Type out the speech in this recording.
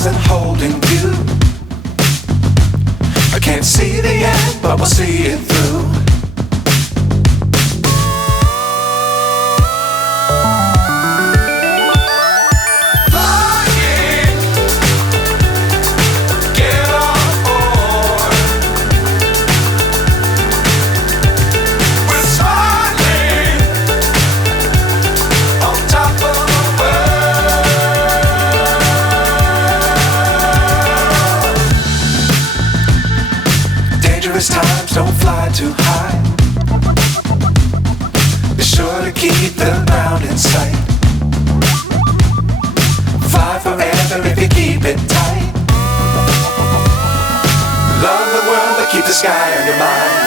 stars and holding you. I can't see the end, but we'll see it through. Times don't fly too high. Be sure to keep the ground in sight. Fly forever if you keep it tight. Love the world but keep the sky on your mind.